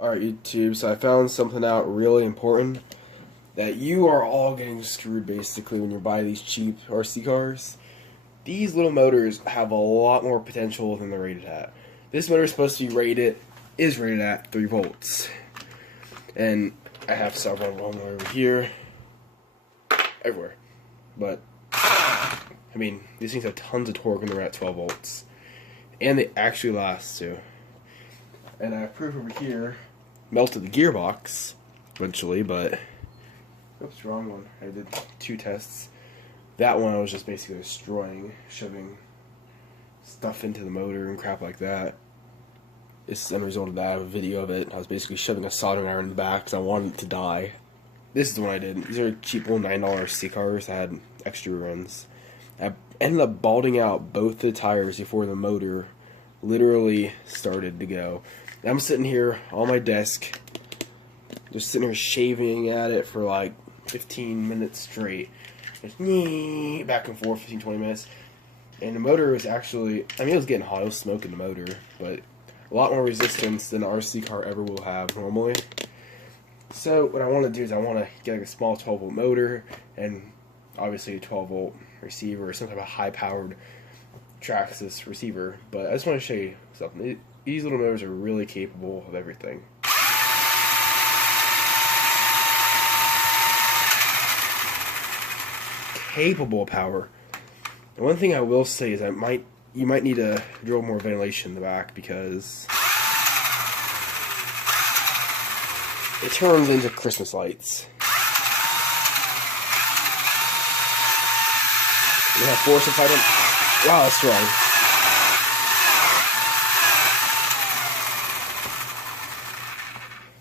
Alright, YouTube, so I found something out really important that you are all getting screwed basically when you buy these cheap RC cars. These little motors have a lot more potential than they're rated at. This motor is supposed to be is rated at 3 volts. And I have several of them over here, everywhere. But, I mean, these things have tons of torque and they're at 12 volts. And they actually last too. And I have proof over here. Melted the gearbox eventually, but oops, wrong one. I did 2 tests. That one I was just basically destroying, shoving stuff into the motor and crap like that. This is the end result of that. I have a video of it. I was basically shoving a soldering iron in the back because I wanted it to die. This is the one I did. These are cheap little $9 C cars that had extra runs. I ended up balding out both the tires before the motor literally started to go. I'm sitting here on my desk, just sitting here shaving at it for like 15 minutes straight. Just back and forth, 15-20 minutes. And the motor was actually, I mean, it was getting hot. It was smoking the motor, but a lot more resistance than an RC car ever will have normally. So what I want to do is I want to get like a small 12-volt motor and obviously a 12-volt receiver or some type of high-powered Traxxas receiver. But I just want to show you something. These little motors are really capable of everything. Capable of power. The one thing I will say is you might need to drill more ventilation in the back because it turns into Christmas lights. You have force to fight them. Wow, that's strong.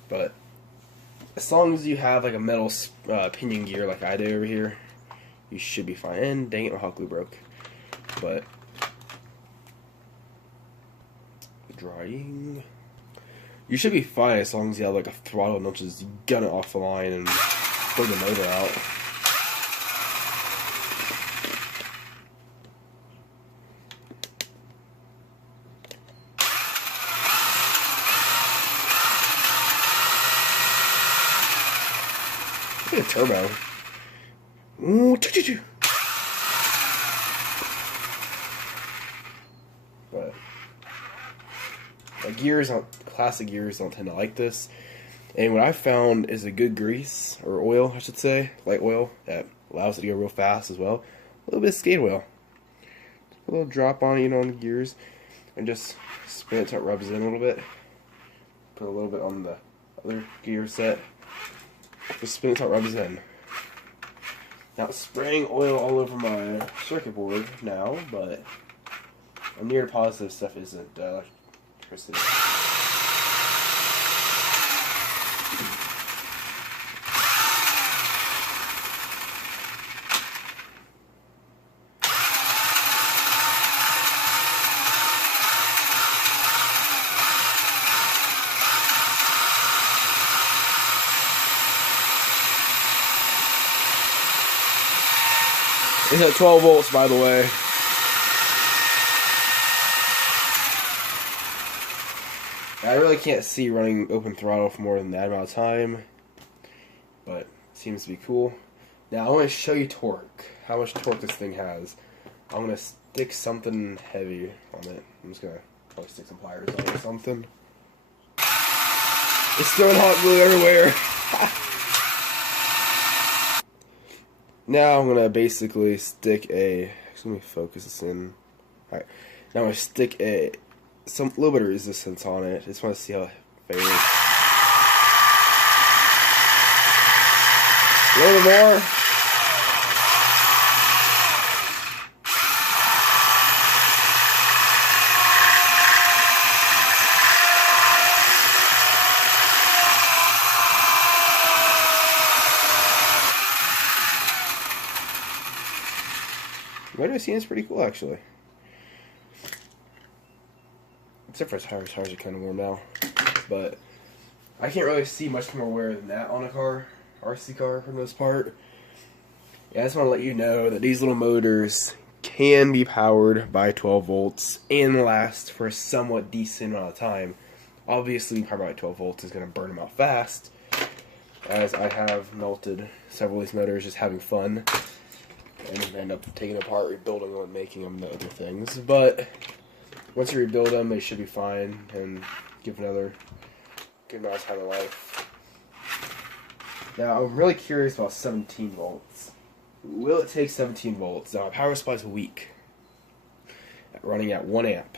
But as long as you have like a metal pinion gear like I do over here, you should be fine. And dang it, my hot glue broke. But drying, you should be fine as long as you have like a throttle and don't just gun it off the line and pull the motor out. Look at a turbo. Ooh, choo-choo-choo. But classic gears don't tend to like this. And what I found is a good grease, or oil, I should say, light oil, that allows it to go real fast as well. A little bit of skate oil. Just a little drop on it, on the gears, and just spin it till it rubs in a little bit. Put a little bit on the other gear set. Just spin it till it rubs in. Not spraying oil all over my circuit board now, but I'm near positive stuff isn't electricity. It's at 12 volts, by the way. I really can't see running open throttle for more than that amount of time, but it seems to be cool. Now I want to show you torque, how much torque this thing has. I'm going to stick something heavy on it. I'm just going to probably stick some pliers on it or something. It's throwing hot glue everywhere. Now I'm going to basically stick let me focus this in. Alright, now I'm going to stick a little bit of resistance on it. I just want to see how it fares. A little bit more. Motor seems pretty cool actually. Except for tires. Tires are kind of warm now. But I can't really see much more wear than that on a car. RC car for the most part. Yeah, I just want to let you know that these little motors can be powered by 12 volts and last for a somewhat decent amount of time. Obviously, powered by 12 volts is going to burn them out fast, as I have melted several of these motors just having fun, and end up taking them apart, rebuilding them, and making them the other things. But once you rebuild them, they should be fine and give another good amount of time of life. Now, I'm really curious about 17 volts. Will it take 17 volts? Now, my power supply is weak, running at 1 amp.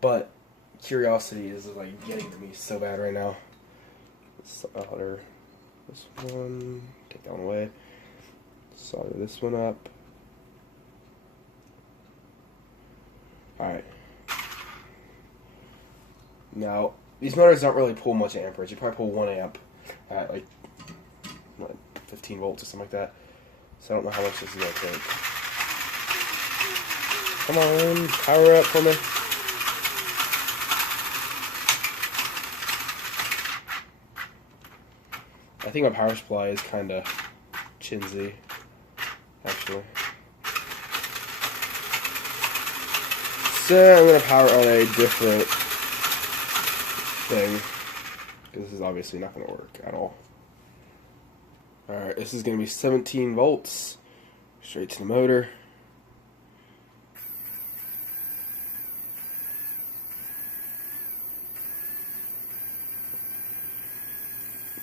But curiosity is like getting to me so bad right now. Solder this one, take that one away. Solder this one up. Alright. Now, these motors don't really pull much amperage. You probably pull 1 amp at like 15 volts or something like that. So I don't know how much this is going to take. Come on, power up for me. I think my power supply is kind of chintzy, actually. So I'm going to power on a different thing, because this is obviously not going to work at all. Alright, this is going to be 17 volts, straight to the motor.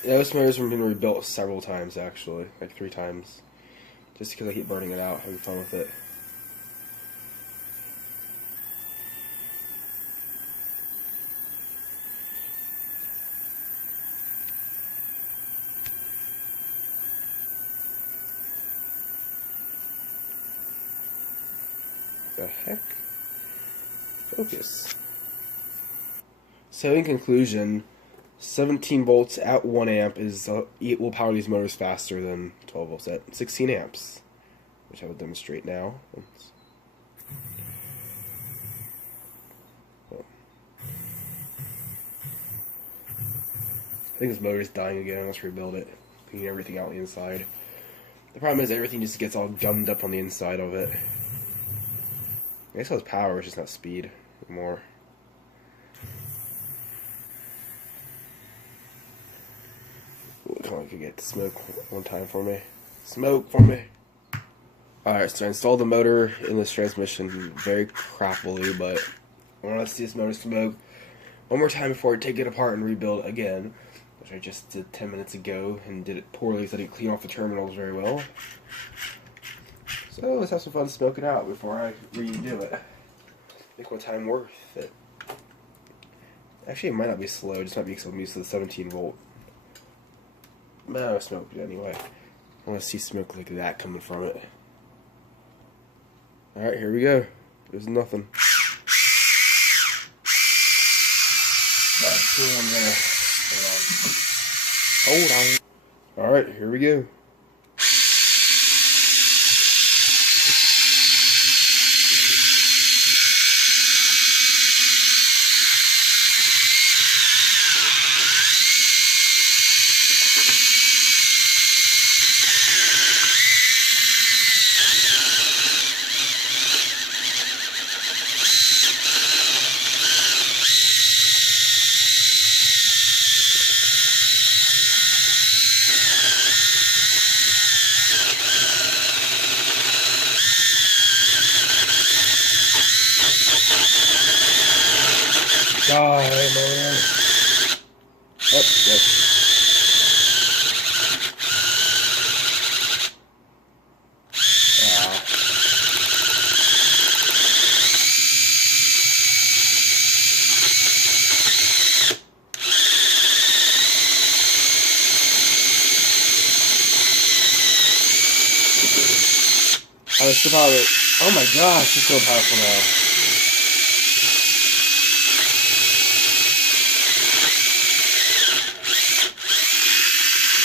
Yeah, this motor's been rebuilt several times, actually, like 3 times, just because I keep burning it out, having fun with it. The heck? Focus. So in conclusion, 17 volts at 1 amp is it will power these motors faster than 12 volts at 16 amps, which I will demonstrate now. I think this motor is dying again. Let's rebuild it, clean everything out on the inside. The problem is everything just gets all gummed up on the inside of it. I guess it has power, it's just not speed anymore. Come on, I could get the smoke one time for me. Smoke for me. Alright, so I installed the motor in this transmission very crappily, but I want to see this motor smoke one more time before I take it apart and rebuild again, which I just did 10 minutes ago and did it poorly because I didn't clean off the terminals very well. So let's have some fun smoking out before I redo it. Make my time worth it. Actually, it might not be slow, it just might be because I'm used to the 17 volt. No, smoke it anyway. I want to see smoke like that coming from it. Alright, here we go. There's nothing. So I'm gonna hold on. Alright, here we go. Die, man. Oh, yes. Oh, it's so powerful. Oh my gosh, it's so powerful now.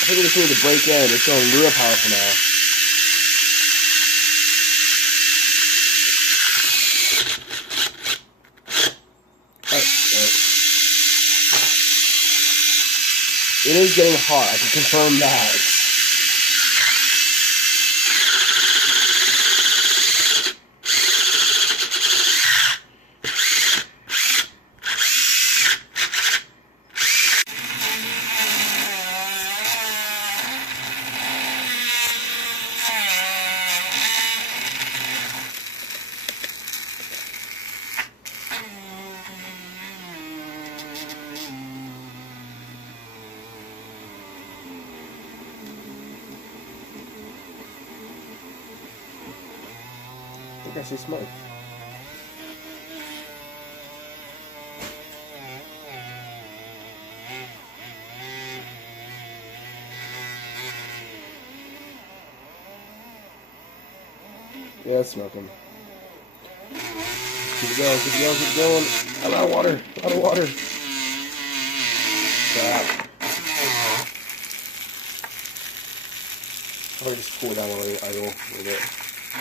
I think it's going to break in. It's going real powerful now. It is getting hot. I can confirm that. I see smoke. Yeah, it's smoking. Keep it going, keep it going, keep it going. I'm out of water, out of water. Crap. I'll just pull it down a little bit. I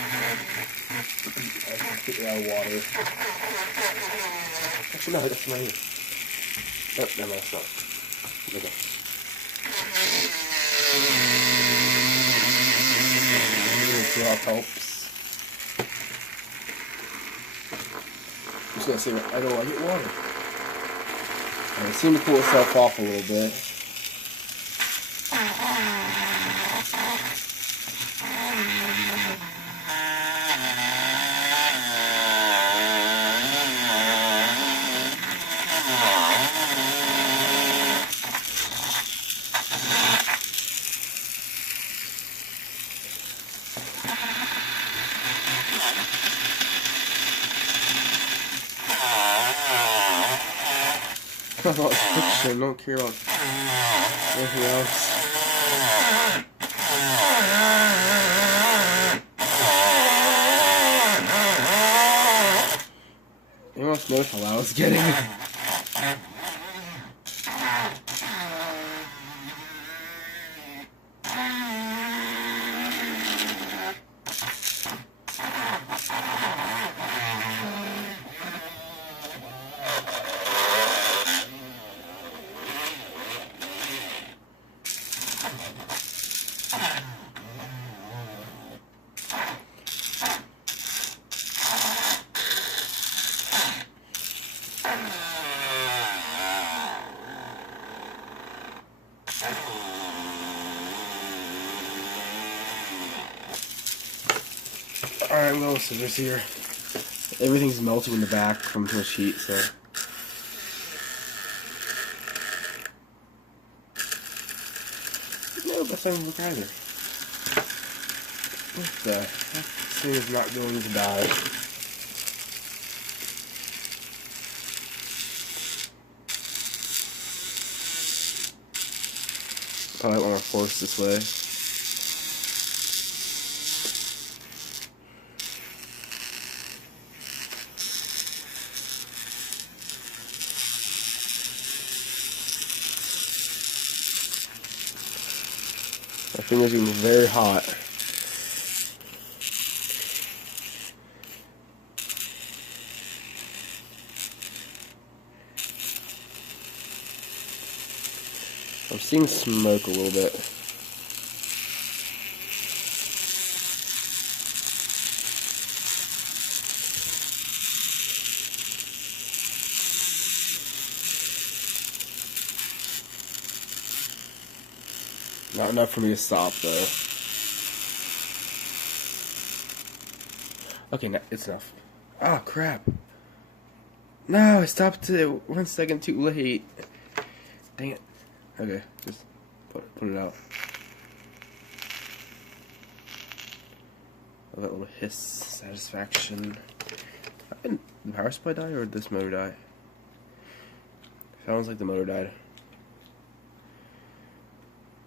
can get it out of water. Actually, no, that's right here. Oh, no, that's not. Okay. See how it helps. I'm just gonna see I don't like it water. And it seemed to cool itself off a little bit. I about fiction, don't care about anything else. You almost notice how loud it's getting. Alright, I'm going with scissors here. Everything's melting in the back from too much heat, so. No, that's not even look either. What the heck? This thing is not going to die. I might want to force this way. My finger's getting very hot. I'm seeing smoke a little bit. Not enough for me to stop, though. Okay, no, it's enough. Ah, crap. No, I stopped it 1 second too late. Dang it. Okay, just put it out. Oh, that little hiss satisfaction. Did the power supply die or did this motor die? Sounds like the motor died.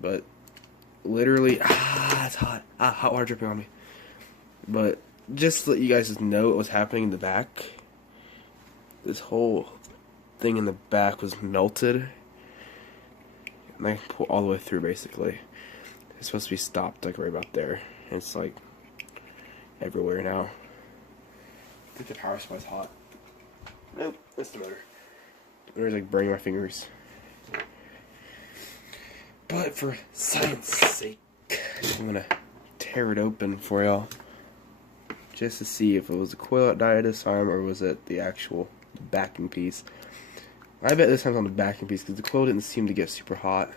But literally, it's hot. Hot water dripping on me. But just to let you guys just know what was happening in the back. This whole thing in the back was melted. And I can pull all the way through basically. It's supposed to be stopped like right about there. And it's like everywhere now. I think the power supply's hot. Nope, that's the motor. The motor's like burning my fingers. But for science sake, I'm gonna tear it open for y'all. Just to see if it was the coil that died this time or was it the actual backing piece. I bet this time's on the backing piece because the coil didn't seem to get super hot.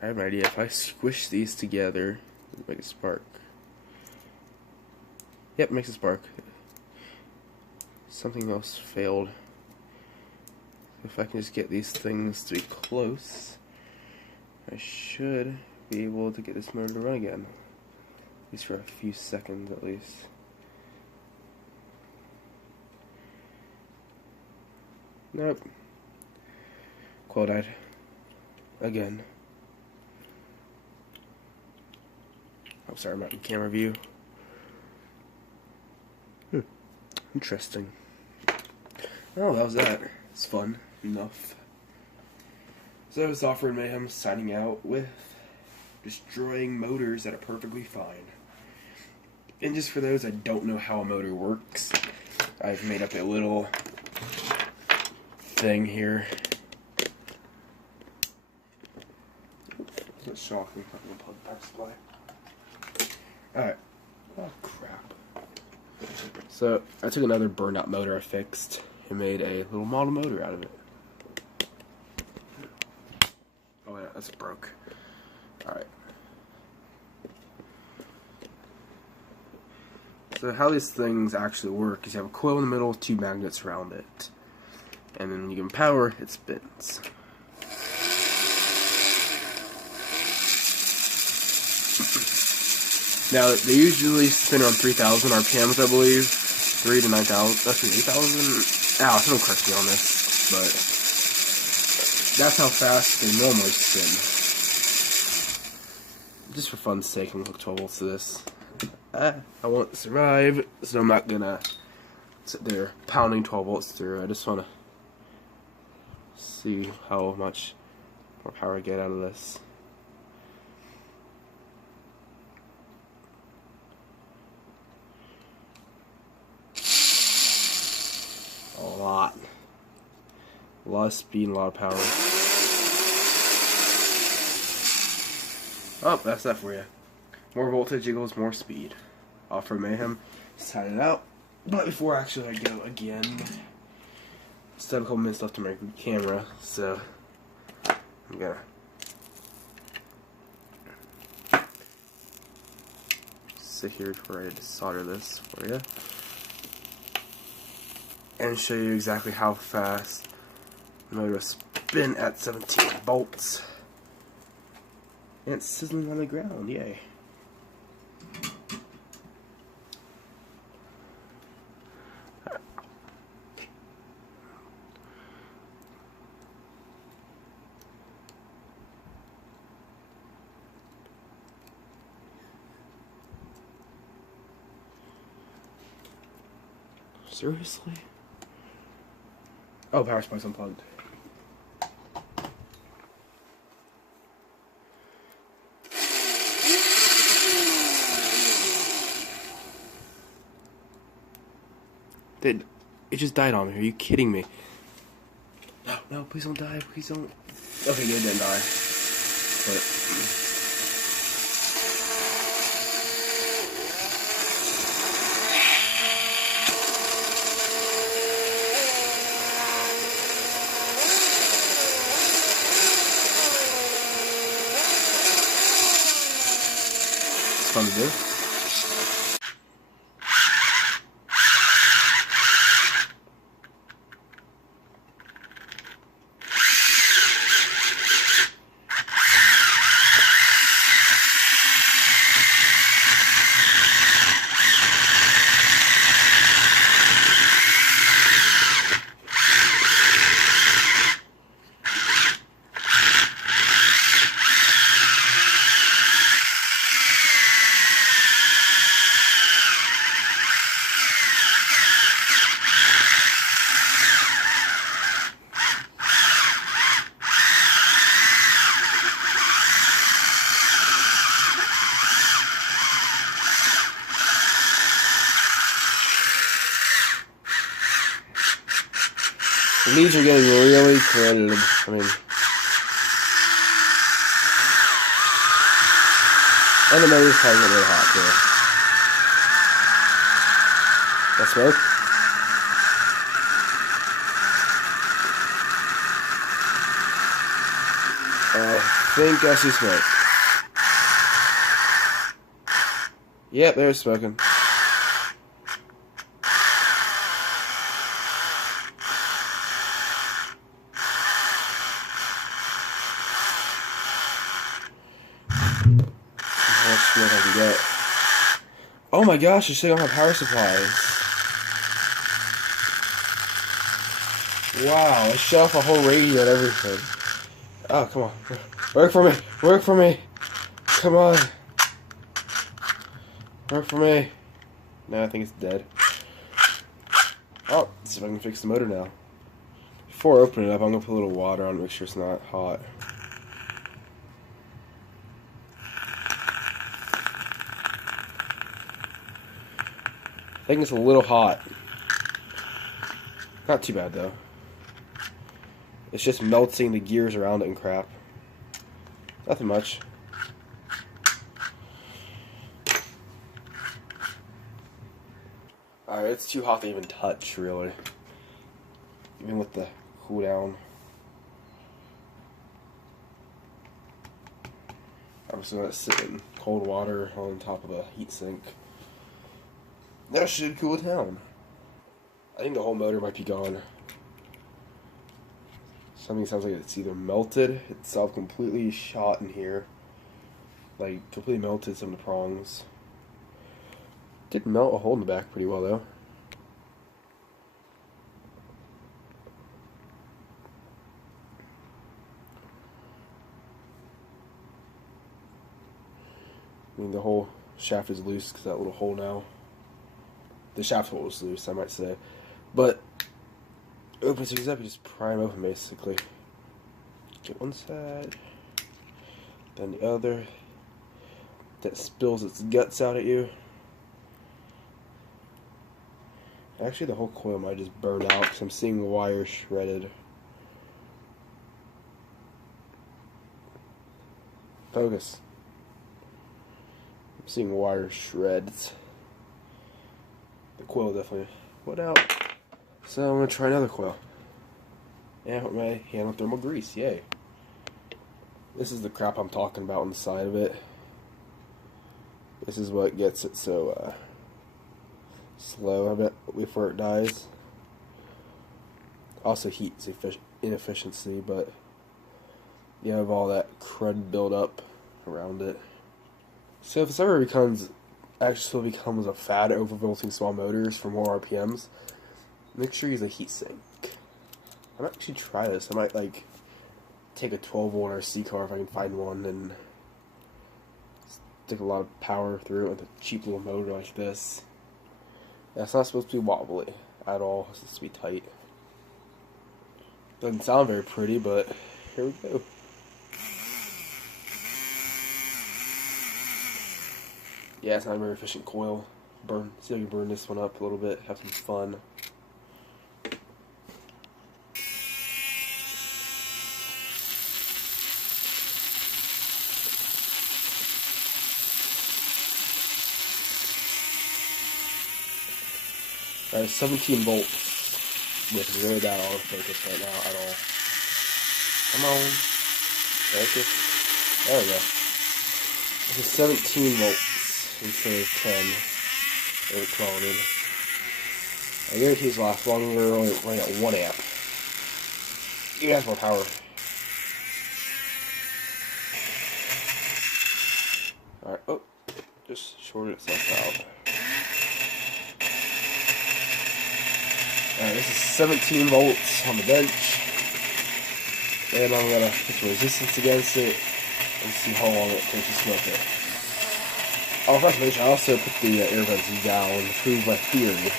I have an idea. If I squish these together, it'll make a spark. Yep, makes a spark. Something else failed. If I can just get these things to be close, I should be able to get this motor to run again. At least for a few seconds at least. Nope. Coil died. Again. I'm sorry, I'm not in camera view. Interesting. Oh, that was that. It's fun enough. So it's Off-Road Mayhem signing out with destroying motors that are perfectly fine. And just for those that don't know how a motor works, I've made up a little thing here. It's shocking. I'm gonna plug the power supply. Alright. Oh crap. So I took another burned out motor I fixed and made a little model motor out of it. Oh yeah, that's broke. Alright. So how these things actually work is you have a coil in the middle, two magnets around it. And then when you give them power, it spins. Now, they usually spin around 3,000 RPMs, I believe. 3 to 9,000. That's 8,000? Ow, someone correct me on this. But that's how fast they normally spin. Just for fun's sake, I'm going to hook 12 volts to this. I want to survive, so I'm not going to sit there pounding 12 volts through. I just want to see how much more power I get out of this. A lot of speed and a lot of power. Oh, that's that for you. More voltage equals more speed. Off-Road Mayhem, sign it out. But before actually I go again, still have a couple minutes left to make the camera, so I'm gonna sit here before I solder this for you and show you exactly how fast the motor will spin at 17 volts. And it's sizzling on the ground, yay. Seriously? Oh, power supply's unplugged. It just died on me. Are you kidding me? No, no, please don't die. Please don't. Okay, good, it didn't die. But it's fun to do. The leads are getting really crowded. I mean, and the motor's probably getting really hot too. That smoke? I think I see smoke. Yep, there's smoking. my gosh, I shut off my power supplies. Wow, I shut off a whole radio and everything. Oh, come on. Work for me! Work for me! Come on! Work for me! No, I think it's dead. Oh, let's see if I can fix the motor now. Before I open it up, I'm going to put a little water on it, make sure it's not hot. I think it's a little hot. Not too bad, though. It's just melting the gears around it and crap. Nothing much. Alright, it's too hot to even touch, really. Even with the cool down. I'm just gonna sit in cold water on top of a heat sink. That should cool it down. I think the whole motor might be gone. Something sounds like it's either melted itself completely shot in here. Like, completely melted some of the prongs. Did melt a hole in the back pretty well, though. I mean, the whole shaft is loose because that little hole now. The shaft hole is loose, I might say. But, open things up, you just pry them open, basically. Get one side, then the other. That spills its guts out at you. Actually, the whole coil might just burn out because I'm seeing the wire shredded. Focus. I'm seeing wire shreds. The coil definitely went out. So I'm going to try another coil. And with my hand on thermal grease, yay. This is the crap I'm talking about on the side of it. This is what gets it so slow, I bet, before it dies. Also heat's inefficiency, but you have all that crud build up around it. So if this ever becomes a fad overvolting small motors for more RPMs, make sure you use a heatsink. I might actually try this. I might like take a 12-volt RC car if I can find one and stick a lot of power through it with a cheap little motor like this. Yeah, it's not supposed to be wobbly at all. It's supposed to be tight. Doesn't sound very pretty, but here we go. Yeah, it's not a very efficient coil. See if I can burn this one up a little bit, have some fun. Alright, 17 volts with really bad autofocus right now at all. Come on. Focus. There we go. This is 17 volts instead of 10. Or 12, I mean. I guarantee this lasts longer, only running at 1 amp. Even has more power. Alright, oh. Just shorted itself out. Alright, this is 17 volts on the bench. And I'm going to put the resistance against it and see how long it takes to smoke it. Oh, for information, I also put the air vents down to prove my theory.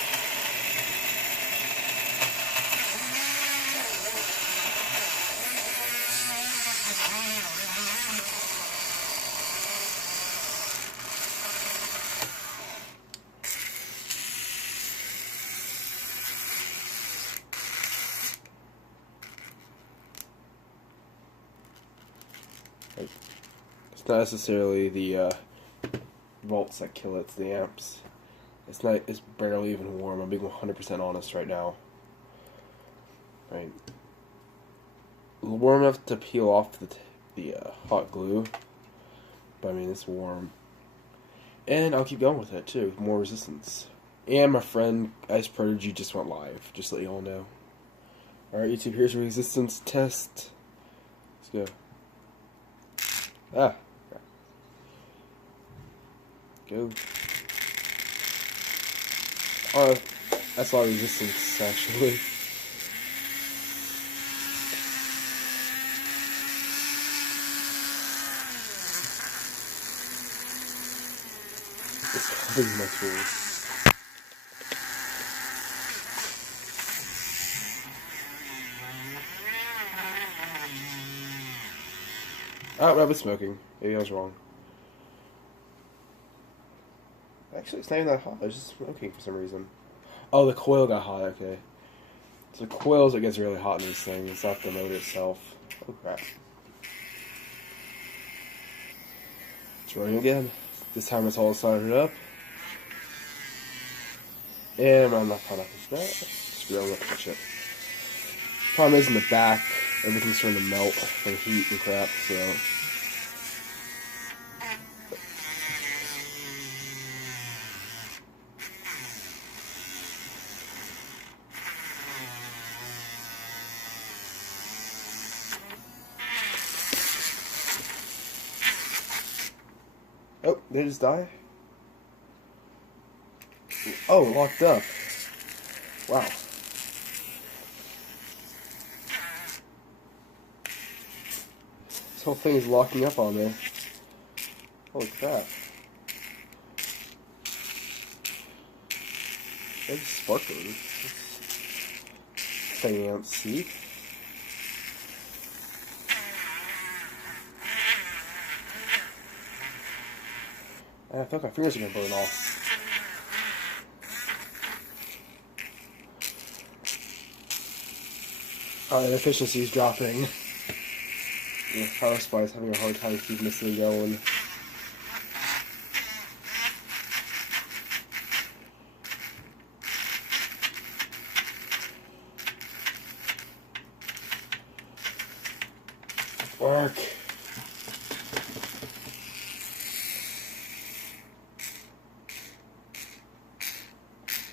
It's not necessarily the volts that kill it, it's the amps. It's barely even warm. I'm being 100% honest right now. Right. Warm enough to peel off the hot glue. But I mean, it's warm. And I'll keep going with it too, more resistance. And my friend Ice Prodigy just went live, just to let you all know. Alright, YouTube, here's a resistance test. Let's go. Ah. Go. That's a lot of resistance, actually. It's covering my tools. Oh, rabbit smoking. Maybe I was wrong. Actually, it's not even that hot. It's just smoking for some reason. Oh, the coil got hot. Okay. So the coils, it gets really hot in these things. It's not the motor itself. Oh, crap. It's running again. This time it's all started up. And I'm not caught up with that. Screw up the chip. Problem is in the back, everything's starting to melt from heat and crap, so. Oh, did it just die? Oh, locked up. Wow. This whole thing is locking up on me. Holy crap. It's sparkling. Fancy. I feel like my fingers are gonna burn off. The efficiency is dropping. The power supply is having a hard time keeping this thing going. Work.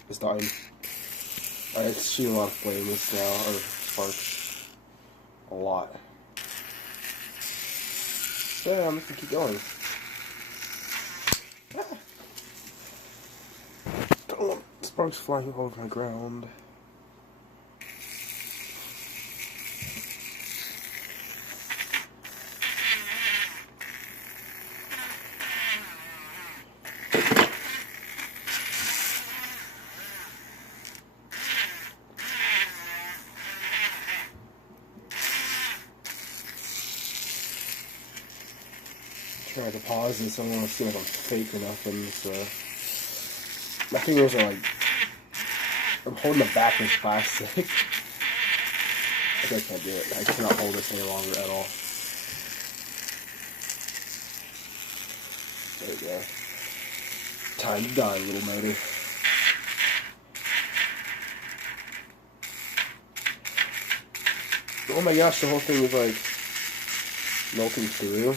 It's dying. Alright, it's shooting a lot of flames now, or sparks. A lot. So yeah, I'm just gonna keep going. Ah. Don't want sparks flying all over my ground. Try to pause this, I don't want to seem like I'm fake or nothing, so. My fingers are like. I'm holding the back of plastic. I can't do it. I cannot hold this any longer at all. There we go. Time to die, little motor. Oh my gosh, the whole thing is like melting through.